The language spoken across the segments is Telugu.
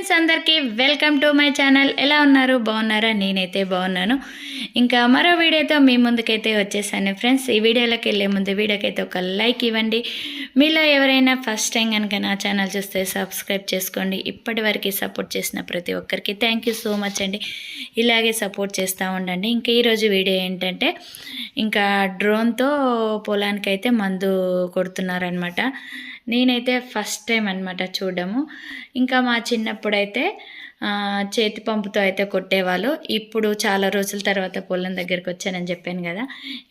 ఫ్రెండ్స్ అందరికీ వెల్కమ్ టు మై ఛానల్. ఎలా ఉన్నారు? బాగున్నారా? నేనైతే బాగున్నాను. ఇంకా మరో వీడియోతో మీ ముందుకైతే వచ్చేసాను ఫ్రెండ్స్. ఈ వీడియోలోకి వెళ్ళే ముందు వీడియోకైతే ఒక లైక్ ఇవ్వండి. మీలో ఎవరైనా ఫస్ట్ టైం కనుక నా ఛానల్ చూస్తే సబ్స్క్రైబ్ చేసుకోండి. ఇప్పటి వరకు సపోర్ట్ చేసిన ప్రతి ఒక్కరికి థ్యాంక్ యూ సో మచ్ అండి. ఇలాగే సపోర్ట్ చేస్తూ ఉండండి. ఇంకా ఈరోజు వీడియో ఏంటంటే ఇంకా డ్రోన్తో పొలానికైతే మందు కొడుతున్నారనమాట. నేనైతే ఫస్ట్ టైం అనమాట చూడడము. ఇంకా మా చిన్నప్పుడైతే చేతి పంపుతో అయితే కొట్టేవాళ్ళు. ఇప్పుడు చాలా రోజుల తర్వాత పొలం దగ్గరికి వచ్చానని చెప్పాను కదా,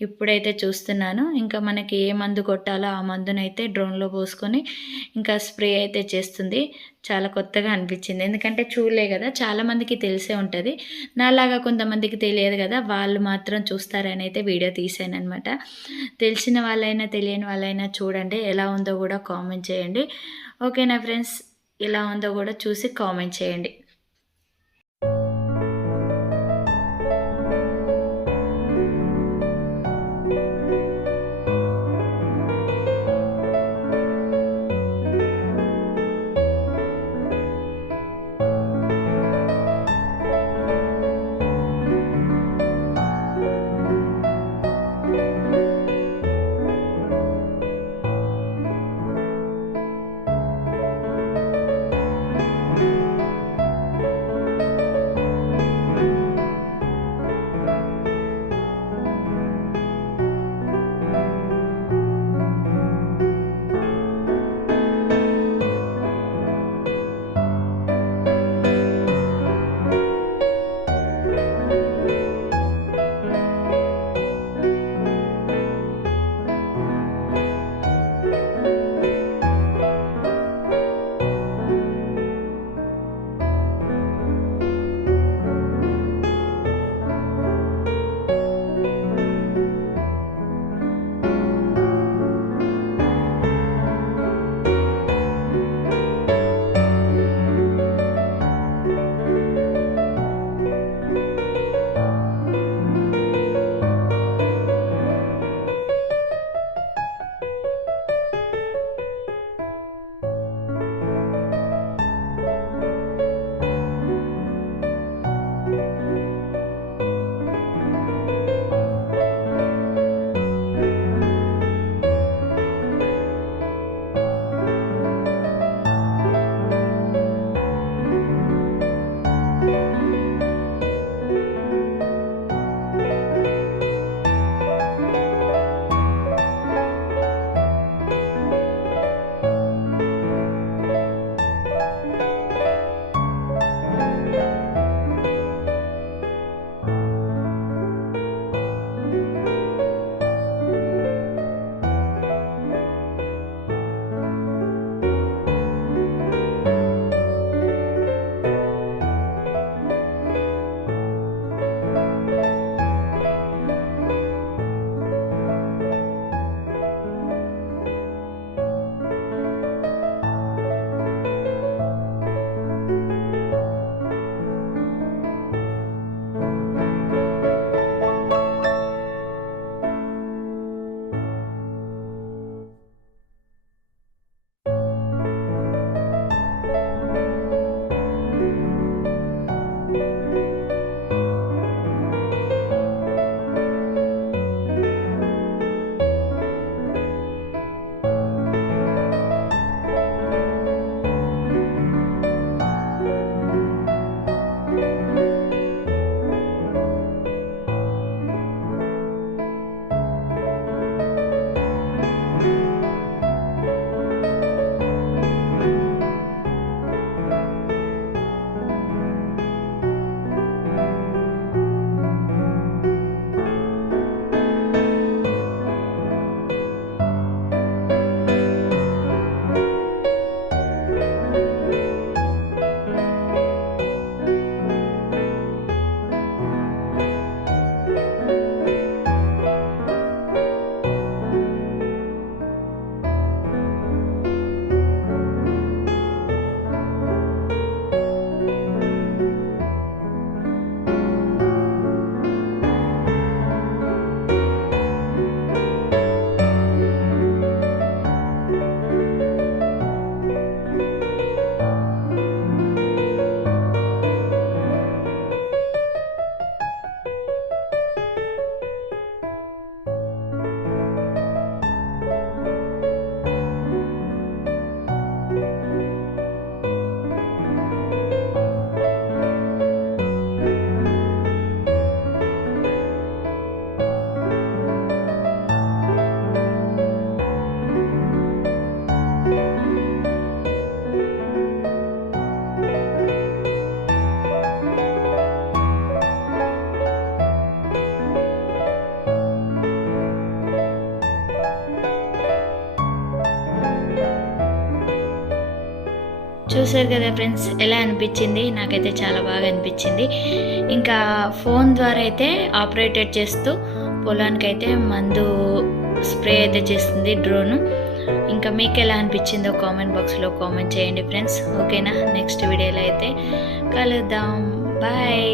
ఇప్పుడైతే చూస్తున్నాను. ఇంకా మనకి ఏ మందు కొట్టాలో ఆ మందునైతే డ్రోన్లో పోసుకొని ఇంకా స్ప్రే అయితే చేస్తుంది. చాలా కొత్తగా అనిపించింది, ఎందుకంటే చూడలే కదా, చాలామందికి తెలిసే ఉంటుంది. నాలాగా కొంతమందికి తెలియదు కదా, వాళ్ళు మాత్రం చూస్తారని అయితే వీడియో తీసాను అనమాట. తెలిసిన వాళ్ళైనా తెలియని వాళ్ళైనా చూడండి, ఎలా ఉందో కూడా కామెంట్ చేయండి. ఓకేనా ఫ్రెండ్స్? ఎలా ఉందో కూడా చూసి కామెంట్ చేయండి. చూసారు కదా ఫ్రెండ్స్, ఎలా అనిపించింది? నాకైతే చాలా బాగా అనిపించింది. ఇంకా ఫోన్ ద్వారా అయితే ఆపరేటెడ్ చేస్తూ పొలానికైతే మందు స్ప్రే అయితే చేస్తుంది డ్రోను. ఇంకా మీకు ఎలా అనిపించిందో కామెంట్ బాక్స్లో కామెంట్ చేయండి ఫ్రెండ్స్. ఓకేనా, నెక్స్ట్ వీడియోలో అయితే కలుద్దాం. బాయ్.